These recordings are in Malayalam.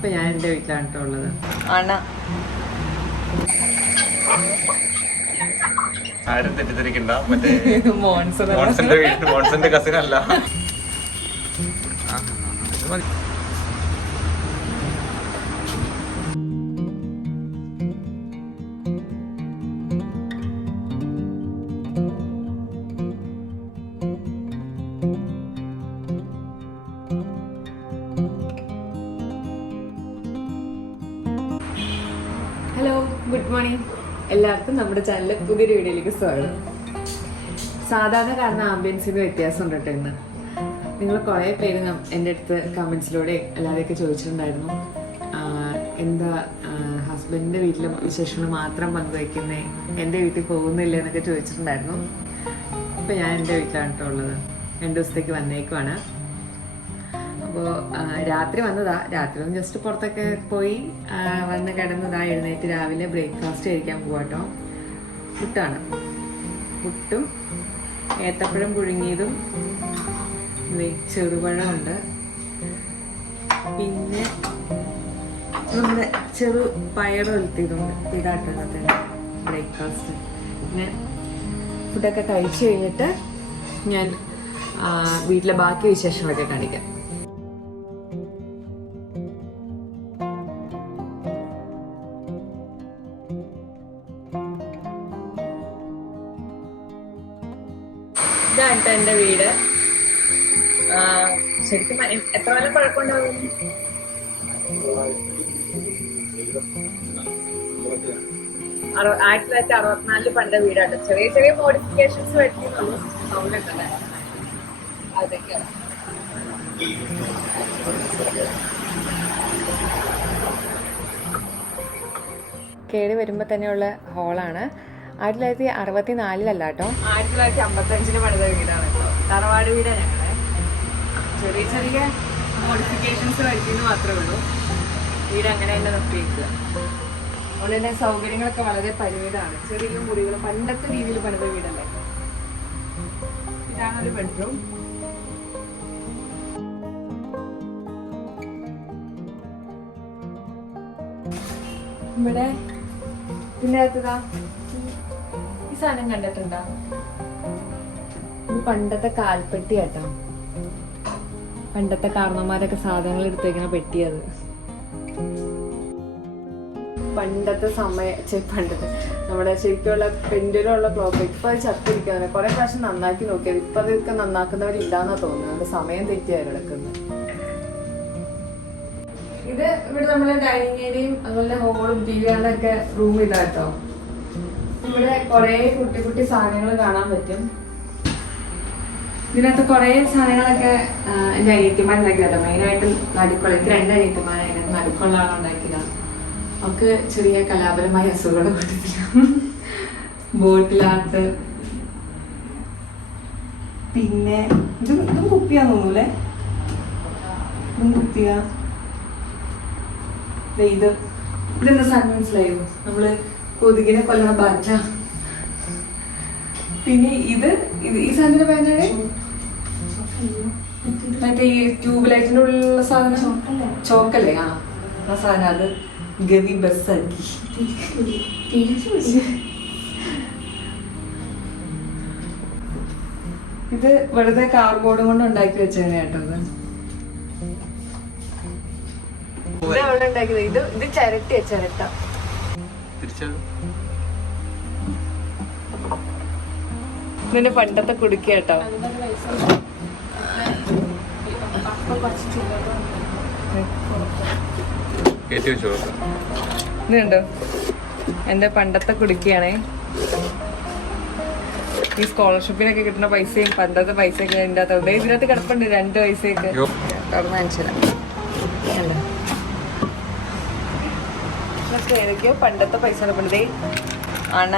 ഇപ്പൊ ഞാൻ എൻ്റെ വീട്ടിലാണ് കേട്ടോ ഉള്ളത്. ആരും തെറ്റിദ്ധരിക്കണ്ട, മറ്റേ മോൺസന്റെ കസിൻ അല്ല. Hello, good morning. എല്ലാവർക്കും നമ്മുടെ ചാനലിലെ പുതിയൊരു വീഡിയോയിലേക്ക് സ്വാഗതം. സാധാരണ കാരണം ആംബിയൻസിന് വ്യത്യാസമുണ്ട് കേട്ടോ ഇന്ന്. നിങ്ങൾ കുറേ പേര് എൻ്റെ അടുത്ത് കമൻസിലൂടെ അല്ലാതെയൊക്കെ ചോദിച്ചിട്ടുണ്ടായിരുന്നു, എന്താ ഹസ്ബൻഡിൻ്റെ വീട്ടിലെ വിശേഷങ്ങൾ മാത്രം പങ്കുവയ്ക്കുന്നേ, എൻ്റെ വീട്ടിൽ പോകുന്നില്ല എന്നൊക്കെ ചോദിച്ചിട്ടുണ്ടായിരുന്നു. ഇപ്പം ഞാൻ എൻ്റെ വീട്ടിലാണ് കേട്ടോ ഉള്ളത്. 2 ദിവസത്തേക്ക് വന്നേക്കുവാണ്. അപ്പോൾ രാത്രി വന്നതാ. രാത്രി ഒന്ന് ജസ്റ്റ് പുറത്തൊക്കെ പോയി വന്ന് കിടന്നതാ. എഴുന്നേറ്റ് രാവിലെ ബ്രേക്ക്ഫാസ്റ്റ് കഴിക്കാൻ പോവാട്ടോ. പുട്ടാണ്. പുട്ടും ഏത്തപ്പഴം പുഴുങ്ങിയതും ചെറുപഴമുണ്ട്. പിന്നെ നമ്മുടെ ചെറു പയർ വെളുത്തിയതുണ്ട്. ഇതാട്ടുള്ളത് ബ്രേക്ക്ഫാസ്റ്റ്. പിന്നെ ഫുഡൊക്കെ കഴിച്ചു കഴിഞ്ഞിട്ട് ഞാൻ വീട്ടിലെ ബാക്കി വിശേഷങ്ങളൊക്കെ കാണിക്കാം. ഇതാണ് എൻ്റെ വീട്. ശരിക്കും എത്ര കാലം പഴക്കമുണ്ടാവും? 1964 പണ്ട വീടാണ്. ചെറിയ ചെറിയ മോഡിഫിക്കേഷൻസ് വരുത്തുന്നുള്ളൂ. അതുകൊണ്ടല്ലേ അതൊക്കെ കേറി വരുമ്പോൾ തന്നെയുള്ള ഹോളാണ്. 1964 കേട്ടോ, 1955 പണിത വീടാണ് കേട്ടോ. തറവാട് വീടാണ് ഞങ്ങളെ. ചെറിയ ചെറിയ മോഡിഫിക്കേഷൻസ് വരുത്തിയെന്ന് മാത്രമേ ഉള്ളൂ. വീട് അങ്ങനെ തന്നെ നിർത്തിയേക്കുക. അതുകൊണ്ട് തന്നെ സൗകര്യങ്ങളൊക്കെ വളരെ പരിമിതമാണ്. ചെറിയ മുറികൾ പണ്ടത്തെ രീതിയിൽ പണിത വീടല്ലേ. ഇതാണൊരു ബെഡ്റൂം. ഇവിടെ പിന്നെ അടുത്തതാ ഈ സാധനം കണ്ടിട്ടുണ്ടോ? ഇത് പണ്ടത്തെ കാൽപ്പെട്ടി കേട്ടോ. പണ്ടത്തെ കാരണന്മാരൊക്കെ സാധനങ്ങൾ എടുത്തേക്കുന്ന പെട്ടിയത്. പണ്ടത്തെ പണ്ടത്തെ നമ്മുടെ ശരിക്കുള്ള പെൻഡിലുള്ള ക്ലോക്ക്. ഇപ്പൊ അത് ചത്തിരിക്കാതെ കുറെ പ്രാവശ്യം നന്നാക്കി നോക്കിയത്. ഇപ്പൊ അതൊക്കെ നന്നാക്കുന്നവരില്ലാന്നാ തോന്നുന്നത്. നമ്മുടെ സമയം തെറ്റിയായി കിടക്കുന്നത്. ഇത് ഇവിടെ നമ്മളെ ഡൈനിങ് ഏരിയയും അതുപോലെ ഹോളും ടി വി ഒക്കെ റൂം ഇതാട്ടോ. ഇവിടെ കുറെ കുട്ടി കുട്ടി സാധനങ്ങൾ കാണാൻ പറ്റും. ഇതിനകത്ത് കുറെ സാധനങ്ങളൊക്കെ എൻ്റെ അനിയത്തിമാരുണ്ടാക്കിയതാട്ടോ. മെയിനായിട്ട് നടുക്കുള്ള, എനിക്ക് 2 അനിയത്തിമാരായിട്ട് നടുക്കുള്ള ആളുണ്ടാക്കിയതാണ്. നമുക്ക് ചെറിയ കലാപരമായ അസുഖങ്ങൾ കൊടുത്തില്ല. Bottle art. പിന്നെ ഇതും കുപ്പിയാന്ന് തോന്നൂല്ലേ? ഇതും കുപ്പിയാ. ഇതെന്താ സാധനം മനസ്സിലായോ? നമ്മള് കൊതുകിനെ കൊല്ലണ ബാറ്റ. പിന്നെ ഇത് ഈ സാധനത്തിന്റെ പേരാണ് മറ്റേ ഈ ട്യൂബ് ലൈറ്റിന്റെ ഉള്ളിലുള്ള സാധനം. ചോക്കല്ലേ? ആ സാധനം. അത് ഗവി ബസ്സാക്കി. ഇത് വെറുതെ കാർഡ്ബോർഡ് കൊണ്ട് ഉണ്ടാക്കി വെച്ചതാണ് കേട്ടോ. ഇത് ചിരട്ടയാ, ചിരട്ട. ഇതിന്റെ പണ്ടത്തെ കുടുക്കി കേട്ടോ. ഇതുണ്ടോ? എന്റെ പണ്ടത്തെ കുടുക്കിയാണേ. ഈ സ്കോളർഷിപ്പിനൊക്കെ കിട്ടുന്ന പൈസയും പണ്ടത്തെ പൈസയൊക്കെ ഇതിൻ്റെ അകത്തുണ്ട്. ഇതിനകത്ത് കിടപ്പുണ്ട് 2 പൈസയൊക്കെ. തുറന്ന് കാണിച്ചുതരാം. ഏതൊക്കെയോ പണ്ടത്തെ പൈസ കിടപ്പുണ്ട്. അണ.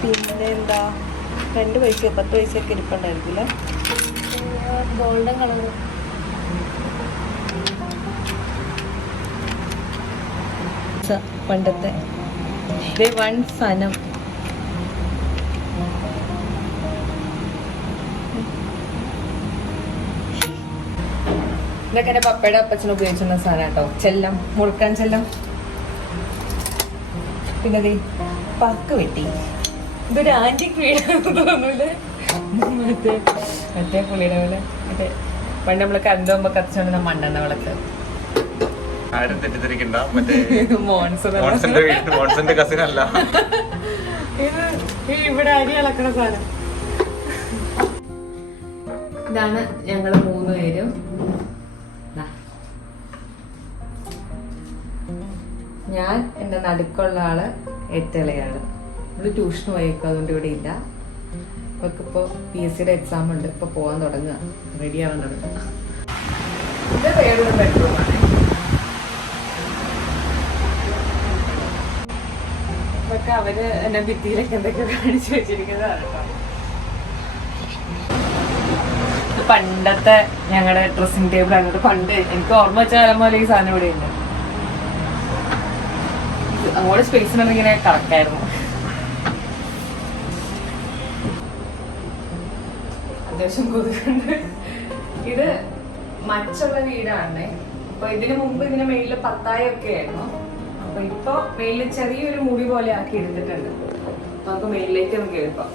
പിന്നെ എന്താ 2 പൈസയോ 10 പൈസയൊക്കെ ഇരിപ്പുണ്ടായിരിക്കില്ല. Golden colour. പണ്ടത്തെ 1 സനം. ഇതൊക്കെ എൻ്റെ പപ്പയുടെ അപ്പച്ചന് ഉപയോഗിച്ചിരുന്ന സാധനം കേട്ടോ. ചെല്ലം, മുറുക്കാൻ ചെല്ലം. പിന്നെ ദേ പക്ക് വെട്ടി. ഇതൊരു ആന്റിക് വീടാണെന്ന് തോന്നൂല്ലേ? മറ്റേ പുള്ളിയുടെ പോലെ മറ്റേ പണ്ട് നമ്മള് കണ്ടുമ്പോ കത്തിച്ചോണ്ടിരുന്ന മണ്ണെണ്ണ വിളക്ക്. ആരും തെറ്റിദ്ധരിക്കണ്ട, മറ്റേ മോൺസൺ മോൺസന്റെ കസിൻ അല്ല. ഇത് ഇവിടെ അരി ഇളക്കണ സാധനം. ഇതാണ് ഞങ്ങള് 3 പേരും. ഞാൻ എൻ്റെ നടുക്കുള്ള ആള് ഏറ്റളയാള്. ഇവിടെ ട്യൂഷന് പോയേക്കും, അതുകൊണ്ട് ഇവിടെ ഇല്ല. ഇവർക്കിപ്പോ PSCയുടെ എക്സാം ഉണ്ട്, ഇപ്പൊ പോവാൻ തുടങ്ങുക, റെഡി ആവാൻ തുടങ്ങുക. ഇത് വേറൊരു ബെഡ്റൂമാണ്. ഇതൊക്കെ അവര് എന്നെ ഭിത്തിയിലൊക്കെ എന്തൊക്കെ കാണിച്ചു വെച്ചിരിക്കുന്നതാണ് കേട്ടോ. പണ്ടത്തെ ഞങ്ങളുടെ ഡ്രസ്സിംഗ് ടേബിൾ ആണ്. പണ്ട് എനിക്ക് ഓർമ്മ വെച്ച കാലം പോലെ ഈ സാധനം ഇവിടെ ഉണ്ട്. അങ്ങോട്ട് സ്പേസിനൊന്നും ഇങ്ങനെ കറക്റ്റായിരുന്നു. അത്യാവശ്യം കൊതുകുണ്ട്. ഇത് മച്ചുള്ള വീടാണ്. അപ്പൊ ഇതിനു മുമ്പ് ഇതിന് മേളില് പത്തായൊക്കെ ആയിരുന്നു. അപ്പൊ ഇപ്പൊ മേളില് ചെറിയൊരു മുറി പോലെ ആക്കി എടുത്തിട്ടുണ്ട്. നമുക്ക് മേളിലേക്ക് നമുക്ക് എളുപ്പം.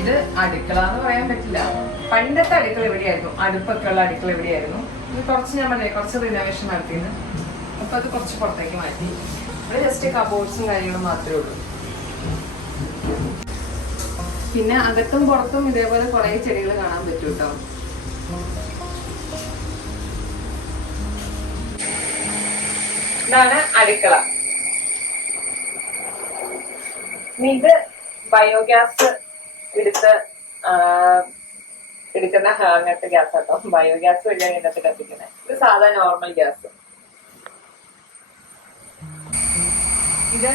ഇത് അടുക്കള എന്ന് പറയാൻ പറ്റില്ല. പണ്ടത്തെ അടുക്കള എവിടെയായിരുന്നു, അടുപ്പൊക്കെ ഉള്ള അടുക്കള എവിടെയായിരുന്നു. ഇത് കുറച്ച് ഞാൻ പറഞ്ഞേ കുറച്ച് റിനോവേഷൻ നടത്തിയിരുന്നു. അപ്പൊ അത് കുറച്ച് പുറത്തേക്ക് മാറ്റി. ഇവിടെ ജസ്റ്റ് കബോർഡ്സും കാര്യങ്ങളും മാത്രമേ ഉള്ളൂ. പിന്നെ അകത്തും പുറത്തും ഇതേപോലെ കുറെ ചെടികൾ കാണാൻ പറ്റും കേട്ടോ. ഇതാണ് അടുക്കള. ഇത് ബയോഗ്യാസ് എടുക്കുന്ന അങ്ങനത്തെ ഗ്യാസ് കേട്ടോ. ബയോഗ്യാസ് വഴിയാണ് ഇതിനകത്ത് കത്തിക്കുന്നത്. ഇത് സാധാ നോർമൽ ഗ്യാസ്. ഇത്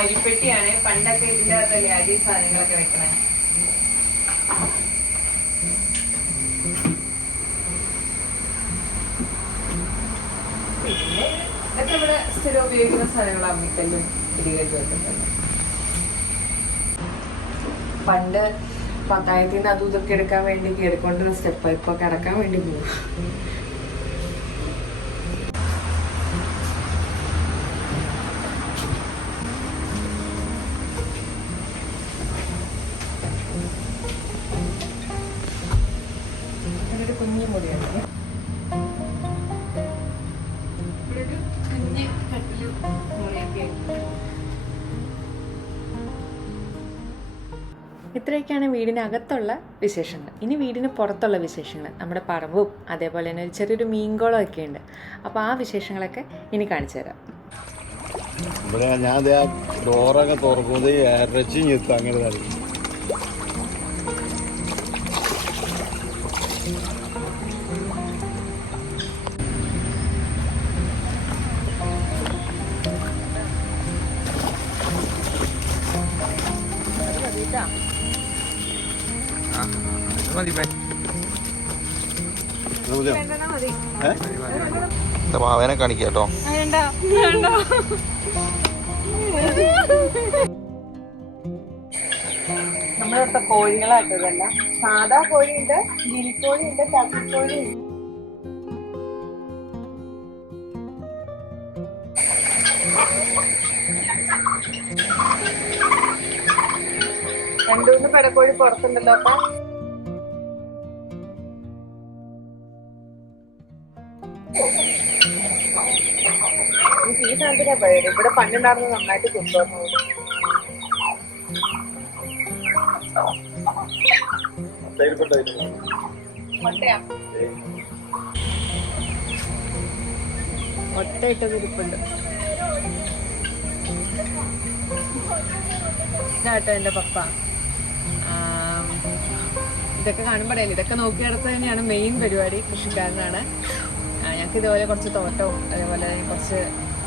അരിപ്പെട്ടിയാണ്. പണ്ടൊക്കെ ഇതിന്റെ അകത്തല്ലേ അരി സാധനങ്ങളൊക്കെ വെക്കണേ. പിന്നെ ഇതൊക്കെ ഇവിടെ സ്ഥിരം ഉപയോഗിക്കുന്ന സാധനങ്ങൾ, അമ്മിക്കല്ലും ഇടികല്ലും ഒക്കെ ഉണ്ട്. പണ്ട് പത്തായത്തിൽ നിന്ന് അതും ഇതൊക്കെ എടുക്കാൻ വേണ്ടി കയറിക്കൊണ്ടിരുന്ന സ്റ്റെപ്പ് ഇപ്പൊ കിടക്കാൻ വേണ്ടി പോകും. ഒരു കുഞ്ഞു മുറിയാണ്. ഇവിടെ ഒരു കുഞ്ഞ് കട്ടിലും മുറിയൊക്കെ. ഇത്രയൊക്കെയാണ് വീടിനകത്തുള്ള വിശേഷങ്ങൾ. ഇനി വീടിന് പുറത്തുള്ള വിശേഷങ്ങൾ, നമ്മുടെ പറമ്പും അതേപോലെ തന്നെ ഒരു ചെറിയൊരു മീൻകുളം ഒക്കെ ഉണ്ട്. അപ്പോൾ ആ വിശേഷങ്ങളൊക്കെ ഇനി കാണിച്ചു തരാം. ഇവിടെ ഞാൻ ഡോറൊക്കെ തുറക്കുന്നത് ഇറച്ചി ഞെത്തും അങ്ങനെ തന്നെ. മാവേനെ കാണിക്കാം കേട്ടോ. നമ്മളിവിടുത്തെ കോഴികളായിട്ടതല്ല, സാധാ കോഴിയുണ്ട്, ഗിരിക്കോഴിയുണ്ട്, തപ്പിക്കോഴിയുണ്ട്. രണ്ടൂന്ന് പെടക്കോഴി പുറത്തുണ്ടല്ലോ. അപ്പൊ ഈ സാധനത്തിനാ പേര്. ഇവിടെ പണ്ടുണ്ടായിരുന്നത് നന്നായിട്ട് കൊണ്ടുവന്നു. ഒട്ടയിട്ടതിരിപ്പുണ്ട്. ഇതാട്ടോ എൻ്റെ പപ്പ. ഇതൊക്കെ കാണുമ്പോഴല്ലേ, ഇതൊക്കെ നോക്കി നടത്തുക തന്നെയാണ് മെയിൻ പരിപാടി. കൃഷിക്കാരനാണ്. ഞങ്ങൾക്ക് ഇതുപോലെ കുറച്ച് തോട്ടവും അതേപോലെ കുറച്ച്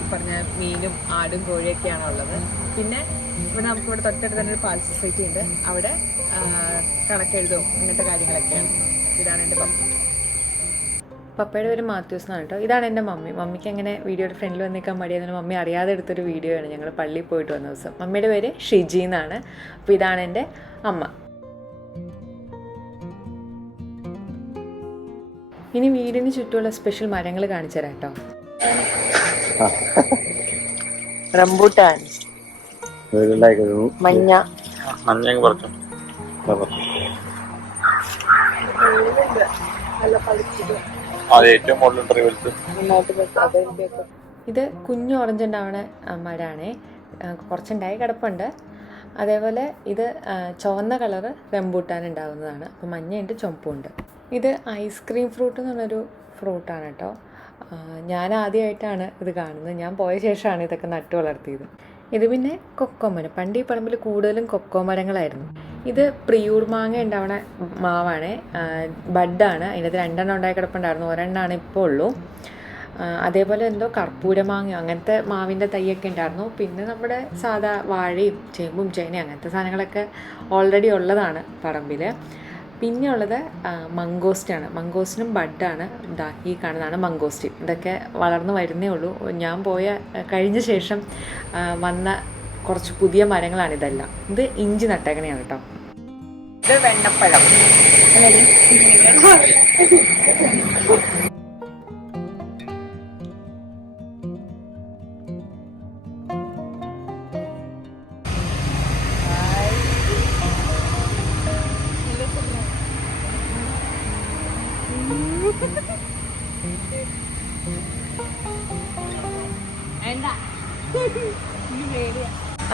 പറഞ്ഞ മീനും ആടും കോഴിയൊക്കെയാണ് ഉള്ളത്. പിന്നെ ഇവിടെ നമുക്കിവിടെ തൊട്ടടുത്ത് തന്നെ ഒരു പാൽ സൊസൈറ്റി ഉണ്ട്. അവിടെ കണക്കെഴുതും ഇങ്ങനത്തെ കാര്യങ്ങളൊക്കെയാണ്. ഇതാണ് എൻ്റെ പപ്പ. പപ്പയുടെ പേര് മാത്യൂസ് എന്നാണ് കേട്ടോ. ഇതാണ് എൻ്റെ മമ്മി. മമ്മിക്ക് അങ്ങനെ വീഡിയോയുടെ ഫ്രണ്ടിൽ വന്ന് നിൽക്കാൻ മടിയായിരുന്നു. മമ്മി അറിയാതെ എടുത്തൊരു വീഡിയോ ആണ് ഞങ്ങൾ പള്ളിയിൽ പോയിട്ട് വന്ന ദിവസം. മമ്മിയുടെ പേര് ഷിജി എന്നാണ്. അപ്പോൾ ഇതാണ് എൻ്റെ അമ്മ. ഇനി വീടിന് ചുറ്റുമുള്ള സ്പെഷ്യൽ മരങ്ങൾ കാണിച്ചു തരാം കേട്ടോ. റംബൂട്ടാൻ, മഞ്ഞ, ഇത് കുഞ്ഞു ഓറഞ്ച് ഉണ്ടാവണ മരമാണേ. കുറച്ചുണ്ടായി കിടപ്പുണ്ട്. അതേപോലെ ഇത് ചുവന്ന കളറ് റംബൂട്ടാൻ ഉണ്ടാകുന്നതാണ്. അപ്പോൾ മഞ്ഞയുണ്ട്, ചുമപ്പുണ്ട്. ഇത് ഐസ്ക്രീം ഫ്രൂട്ട് എന്ന് പറഞ്ഞൊരു ഫ്രൂട്ടാണ് കേട്ടോ. ഞാൻ ആദ്യമായിട്ടാണ് ഇത് കാണുന്നത്. ഞാൻ പോയ ശേഷമാണ് ഇതൊക്കെ നട്ടു വളർത്തിയത്. ഇത് പിന്നെ കൊക്കോ മരം. പണ്ട് ഈ പറമ്പിൽ കൂടുതലും കൊക്കോ മരങ്ങളായിരുന്നു. ഇത് പ്രിയൂർ മാങ്ങ ഉണ്ടാവണ മാവാണ്, ബഡാണ്. അതിനകത്ത് 2 എണ്ണം ഉണ്ടായി കിടപ്പുണ്ടായിരുന്നു, ഒരെണ്ണമാണ് ഇപ്പോൾ ഉള്ളൂ. അതേപോലെ എന്തോ കർപ്പൂര മാങ്ങ അങ്ങനത്തെ മാവിൻ്റെ തൈയൊക്കെ ഉണ്ടായിരുന്നു. പിന്നെ നമ്മുടെ സാധാ വാഴയും ചേമ്പും ചേനയും അങ്ങനത്തെ സാധനങ്ങളൊക്കെ ഓൾറെഡി ഉള്ളതാണ് പറമ്പിൽ. പിന്നെ ഉള്ളത് മംഗോസ്റ്റാണ്. മംഗോസ്റ്റിനും ബഡാണ്. ഈ കാണുന്നതാണ് മംഗോസ്റ്റ്. ഇതൊക്കെ വളർന്നു വരുന്നേ ഉള്ളൂ. ഞാൻ കഴിഞ്ഞ ശേഷം വന്ന കുറച്ച് പുതിയ മരങ്ങളാണിതെല്ലാം. ഇത് ഇഞ്ചി നട്ടേക്കണയാണ് കേട്ടോ. ഇത് വെണ്ണപ്പഴം.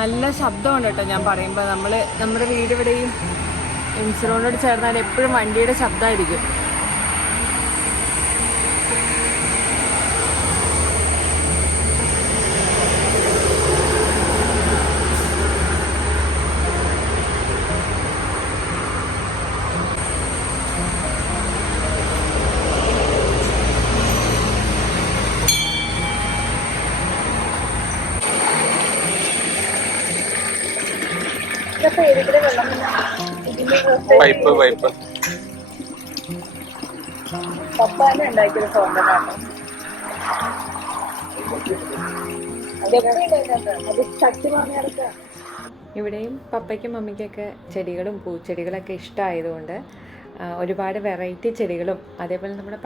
നല്ല ശബ്ദമുണ്ട് കേട്ടോ ഞാൻ പറയുമ്പോൾ. നമ്മുടെ വീട് ഇവിടെയും ഇൻസിറോണോട് ചേർന്നാൽ എപ്പോഴും വണ്ടിയുടെ ശബ്ദമായിരിക്കും. പൈപ്പ് പപ്പാനെ ഉണ്ടാക്കിയൊരു സോണ്ടനാണ്. ഇവിടെയും പപ്പയ്ക്കും മമ്മിക്കൊക്കെ ചെടികളും പൂച്ചെടികളൊക്കെ ഇഷ്ടമായതുകൊണ്ട് ഒരുപാട് വെറൈറ്റി ചെടികളും അതേപോലെ നമ്മുടെ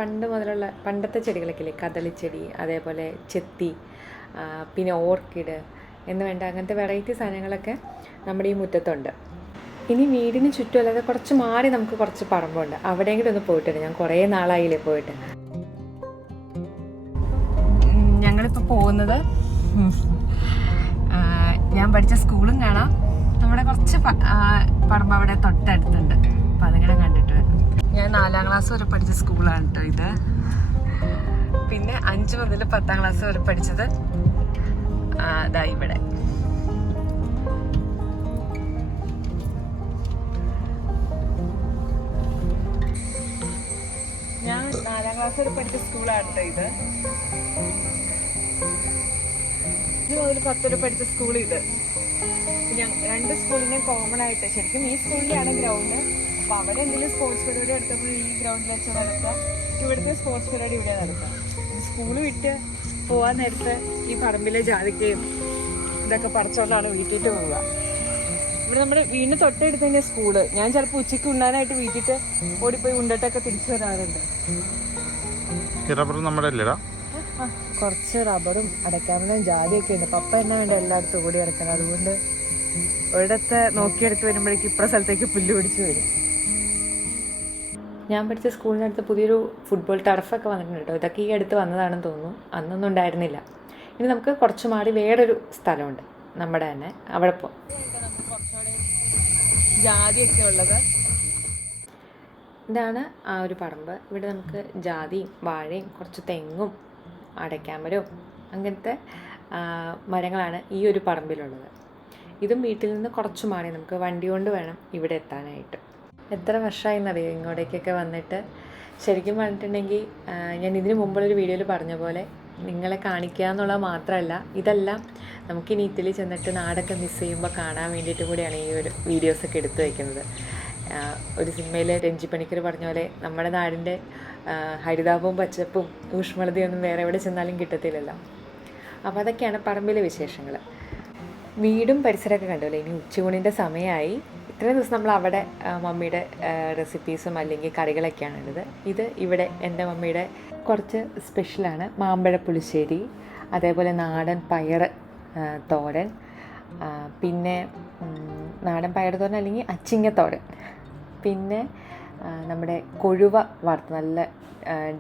പണ്ടത്തെ ചെടികളൊക്കെ ഇല്ലേ, കദളിച്ചെടി, അതേപോലെ ചെത്തി, പിന്നെ ഓർക്കിഡ് എന്ന് വേണ്ട അങ്ങനത്തെ വെറൈറ്റി സാധനങ്ങളൊക്കെ നമ്മുടെ ഈ മുറ്റത്തുണ്ട്. ഇനി വീടിന് ചുറ്റും അല്ലാതെ കുറച്ച് മാറി നമുക്ക് കുറച്ച് പറമ്പുണ്ട്. അവിടെയെങ്കിലും ഒന്ന് പോയിട്ടുണ്ട്. ഞാൻ കുറേ നാളായില്ലേ പോയിട്ട്. ഞങ്ങളിപ്പോൾ പോകുന്നത് ഞാൻ പഠിച്ച സ്കൂളും കാണാം. നമ്മുടെ കുറച്ച് പറമ്പ് അവിടെ തൊട്ടടുത്തുണ്ട്. അപ്പം അതിങ്ങനെ കണ്ടിട്ട് വരും. ഞാൻ 4ാം ക്ലാസ് വരെ പഠിച്ച സ്കൂളാണ് കേട്ടോ ഇത്. പിന്നെ 5 മുതൽ 10ാം ക്ലാസ് വരെ പഠിച്ചത് ഇതാ ഇവിടെ. ഞാൻ 4ാം ക്ലാസ് വരെ പഠിച്ച സ്കൂളാണ് കേട്ടോ ഇത്. 5 മുതൽ 10 വരെ പഠിച്ച സ്കൂൾ ഇത്. ഞാൻ 2 സ്കൂളിനെ കോമൺ ആയിട്ട്, ശരിക്കും ഈ സ്കൂളിലാണ് ഗ്രൗണ്ട്. അപ്പോൾ അവരെന്തെങ്കിലും സ്പോർട്സ് പരിപാടി എടുത്തപ്പോൾ ഈ ഗ്രൗണ്ടിൽ വെച്ച് നടക്കുക. ഇവിടുത്തെ സ്പോർട്സ് പരിപാടി ഇവിടെ നടക്കുക. സ്കൂൾ വിട്ട് പോകാൻ നേരത്ത് ഈ പറമ്പിലെ ജാതിക്കയും ഇതൊക്കെ പറിച്ചോണ്ടാണ് വീട്ടിട്ട് പോവുക. ഇവിടെ നമ്മുടെ വീടിന് തൊട്ടടുത്ത് തന്നെ സ്കൂള്. ഞാൻ ചിലപ്പോൾ ഉച്ചയ്ക്ക് ഉണ്ണാനായിട്ട് വീട്ടിട്ട് ഓടിപ്പോയി ഉണ്ടിട്ടൊക്കെ തിരിച്ചു വരാറുണ്ട്. കുറച്ച് റബ്ബറും അടയ്ക്കാമലും ജാതിയൊക്കെ ഉണ്ട്. പപ്പ എന്നാ വേണ്ട എല്ലായിടത്തും ഓടി കിടക്കണം. അതുകൊണ്ട് ഒരിടത്ത് നോക്കിയെടുത്ത് വരുമ്പോഴേക്കും ഇപ്പുറ സ്ഥലത്തേക്ക് പുല്ല് പിടിച്ച് വരും. ഞാൻ പഠിച്ച സ്കൂളിനടുത്ത് പുതിയൊരു ഫുട്ബോൾ ടർഫൊക്കെ വന്നിട്ടുണ്ട് കേട്ടോ. ഇതൊക്കെ ഈ അടുത്ത് വന്നതാണെന്ന് തോന്നുന്നു. അന്നൊന്നും ഉണ്ടായിരുന്നില്ല. ഇനി നമുക്ക് കുറച്ച് മാറി വേറൊരു സ്ഥലമുണ്ട് നമ്മുടെ തന്നെ. അവിടെ പോകാം. ജാതിയൊക്കെ ഉള്ളത് ഇതാണ് ആ ഒരു പറമ്പ്. ഇവിടെ നമുക്ക് ജാതിയും വാഴയും കുറച്ച് തെങ്ങും അടയ്ക്കാമരവും അങ്ങനത്തെ മരങ്ങളാണ് ഈ ഒരു പറമ്പിലുള്ളത്. ഇതും വീട്ടിൽ നിന്ന് കുറച്ച് മാറി നമുക്ക് വണ്ടി കൊണ്ട് വേണം ഇവിടെ എത്താനായിട്ട്. എത്ര വർഷമായിന്നറിയോ ഇങ്ങോട്ടേക്കൊക്കെ വന്നിട്ട്. ശരിക്കും പറഞ്ഞിട്ടുണ്ടെങ്കിൽ ഞാൻ ഇതിന് മുമ്പുള്ളൊരു വീഡിയോയിൽ പറഞ്ഞ പോലെ നിങ്ങളെ കാണിക്കുക എന്നുള്ളത് മാത്രമല്ല, ഇതെല്ലാം നമുക്കിനി ഇറ്റലി ചെന്നിട്ട് നാടൊക്കെ മിസ് ചെയ്യുമ്പോൾ കാണാൻ വേണ്ടിയിട്ട് കൂടിയാണ് ഈ ഒരു വീഡിയോസൊക്കെ എടുത്തു വയ്ക്കുന്നത്. ഒരു സിനിമയിൽ രഞ്ജി പണിക്കർ പറഞ്ഞ പോലെ നമ്മുടെ നാടിൻ്റെ ഹരിതാപവും പച്ചപ്പും ഊഷ്മളതയൊന്നും വേറെ എവിടെ ചെന്നാലും കിട്ടത്തില്ലല്ലോ. അപ്പോൾ അതൊക്കെയാണ് പറമ്പിലെ വിശേഷങ്ങൾ. വീടും പരിസരമൊക്കെ കണ്ടല്ലോ. ഇനി ഉച്ചയൂണിൻ്റെ സമയമായി. ഇത്രയും ദിവസം നമ്മൾ അവിടെ മമ്മിയുടെ റെസിപ്പീസും അല്ലെങ്കിൽ കറികളൊക്കെയാണുള്ളത്. ഇത് ഇവിടെ എൻ്റെ മമ്മിയുടെ കുറച്ച് സ്പെഷ്യലാണ്. മാമ്പഴ പുളിശ്ശേരി, അതേപോലെ നാടൻ പയർ തോരൻ, പിന്നെ നാടൻ പയർ തോരൻ അല്ലെങ്കിൽ അച്ചിങ്ങത്തോരൻ, പിന്നെ നമ്മുടെ കൊഴുവ വറുത്ത് നല്ല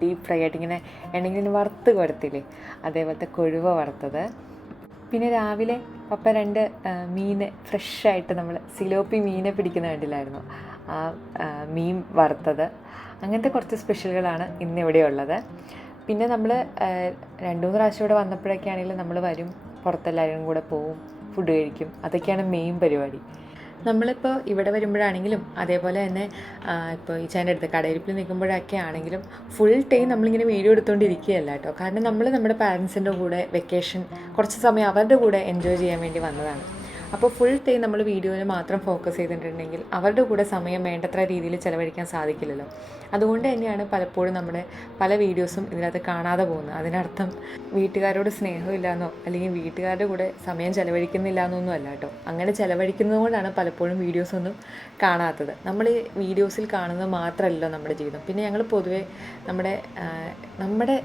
ഡീപ്പ് ഫ്രൈ ആയിട്ട് ഇങ്ങനെ എണ്ണയിൽ വറുത്ത് കൊടുത്തില്ലേ, അതേപോലത്തെ കൊഴുവ വറുത്തത്. പിന്നെ രാവിലെ പപ്പ 2 മീൻ ഫ്രഷായിട്ട് നമ്മൾ സിലോപ്പി മീനെ പിടിക്കുന്ന കണ്ടില്ലായിരുന്നു, ആ മീൻ വറുത്തത്. അങ്ങനത്തെ കുറച്ച് സ്പെഷ്യലുകളാണ് ഇന്നിവിടെ ഉള്ളത്. പിന്നെ നമ്മൾ 2-3 പ്രാവശ്യം ഇവിടെ വന്നപ്പോഴൊക്കെ ആണെങ്കിലും നമ്മൾ വരും, പുറത്തെല്ലാവരും കൂടെ പോവും, ഫുഡ് കഴിക്കും. അതൊക്കെയാണ് മെയിൻ പരിപാടി. നമ്മളിപ്പോൾ ഇവിടെ വരുമ്പോഴാണെങ്കിലും അതേപോലെ തന്നെ ഇപ്പോൾ ഈ ചേൻ്റെ അടുത്ത് കടയിരിപ്പിൽ നിൽക്കുമ്പോഴൊക്കെ ആണെങ്കിലും ഫുൾ ടൈം നമ്മളിങ്ങനെ വീഡിയോ എടുത്തുകൊണ്ടിരിക്കുകയല്ല കേട്ടോ. കാരണം നമ്മൾ നമ്മുടെ പാരൻസിൻ്റെ കൂടെ വെക്കേഷൻ കുറച്ച് സമയം അവരുടെ കൂടെ എൻജോയ് ചെയ്യാൻ വേണ്ടി വന്നതാണ്. അപ്പോൾ ഫുൾ ടൈം നമ്മൾ വീഡിയോയിൽ മാത്രം ഫോക്കസ് ചെയ്തിട്ടുണ്ടെങ്കിൽ അവരുടെ കൂടെ സമയം വേണ്ടത്ര രീതിയിൽ ചിലവഴിക്കാൻ സാധിക്കില്ലല്ലോ. അതുകൊണ്ട് തന്നെയാണ് പലപ്പോഴും നമ്മുടെ പല വീഡിയോസും ഇതിനകത്ത് കാണാതെ പോകുന്നത്. അതിനർത്ഥം വീട്ടുകാരോട് സ്നേഹമില്ലാന്നോ അല്ലെങ്കിൽ വീട്ടുകാരുടെ കൂടെ സമയം ചിലവഴിക്കുന്നില്ല എന്നൊന്നും അല്ല കേട്ടോ. അങ്ങനെ ചിലവഴിക്കുന്നതുകൊണ്ടാണ് പലപ്പോഴും വീഡിയോസൊന്നും കാണാത്തത്. നമ്മൾ ഈ വീഡിയോസിൽ കാണുന്നത് മാത്രമല്ലല്ലോ നമ്മുടെ ജീവിതം. പിന്നെ ഞങ്ങൾ പൊതുവേ നമ്മുടെ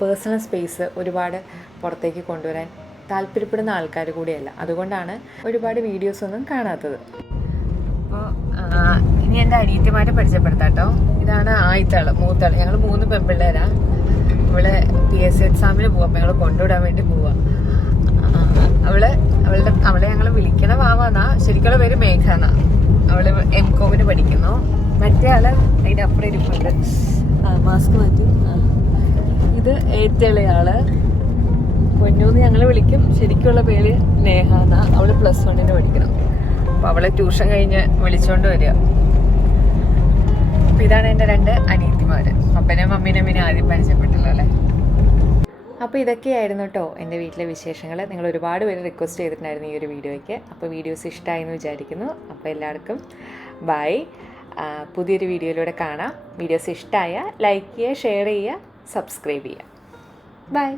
പേഴ്സണൽ സ്പേസ് ഒരുപാട് പുറത്തേക്ക് കൊണ്ടുവരാൻ താല്പര്യപ്പെടുന്ന ആൾക്കാർ കൂടിയല്ല. അതുകൊണ്ടാണ് ഒരുപാട് വീഡിയോസൊന്നും കാണാത്തത്. അപ്പോൾ ഇനി എൻ്റെ അനിയത്തിമാരെ പരിചയപ്പെടുത്താം കേട്ടോ. ഇതാണ് ആദ്യത്തെ മൂത്താൾ. ഞങ്ങൾ 3 പെൺപിള്ളേരാണ്. ഇവളെ PSC എക്സാമിന് പോവാം. അപ്പോൾ ഞങ്ങൾ കൊണ്ടുവിടാൻ വേണ്ടി പോവാം. അവളെ ഞങ്ങൾ വിളിക്കണ വാവാന്നാ. ശരിക്കുള്ള പേര് മേഘ എന്നാ. അവള് MCOM പഠിക്കുന്നു. മറ്റേ ആള് അതിനപ്പുറം ഇരിപ്പുണ്ട്. മാസ്ക് മാറ്റി. ഇത് ഏറ്റളയാള് പൊന്നൂന്ന് ഞങ്ങൾ വിളിക്കും. ശരിക്കുള്ള പേര് നേഹ എന്നാ. അവള് +1 പഠിക്കണം. അപ്പോൾ അവളെ ട്യൂഷൻ കഴിഞ്ഞ് വിളിച്ചുകൊണ്ട് വരിക. അപ്പം ഇതാണ് എൻ്റെ 2 അനിയത്തിമാർ. അപ്പനെയും മമ്മീനെയും പിന്നെ ആദ്യം പരിചയപ്പെട്ടല്ലോ അല്ലേ. അപ്പോൾ ഇതൊക്കെയായിരുന്നു കേട്ടോ എൻ്റെ വീട്ടിലെ വിശേഷങ്ങൾ. നിങ്ങൾ ഒരുപാട് പേര് റിക്വസ്റ്റ് ചെയ്തിട്ടുണ്ടായിരുന്നു ഈ ഒരു വീഡിയോയ്ക്ക്. അപ്പോൾ വീഡിയോസ് ഇഷ്ടമായെന്ന് വിചാരിക്കുന്നു. അപ്പോൾ എല്ലാവർക്കും ബൈ. പുതിയൊരു വീഡിയോയിലൂടെ കാണാം. വീഡിയോസ് ഇഷ്ടമായ ലൈക്ക് ചെയ്യുക, ഷെയർ ചെയ്യുക, സബ്സ്ക്രൈബ് ചെയ്യുക. ബൈ.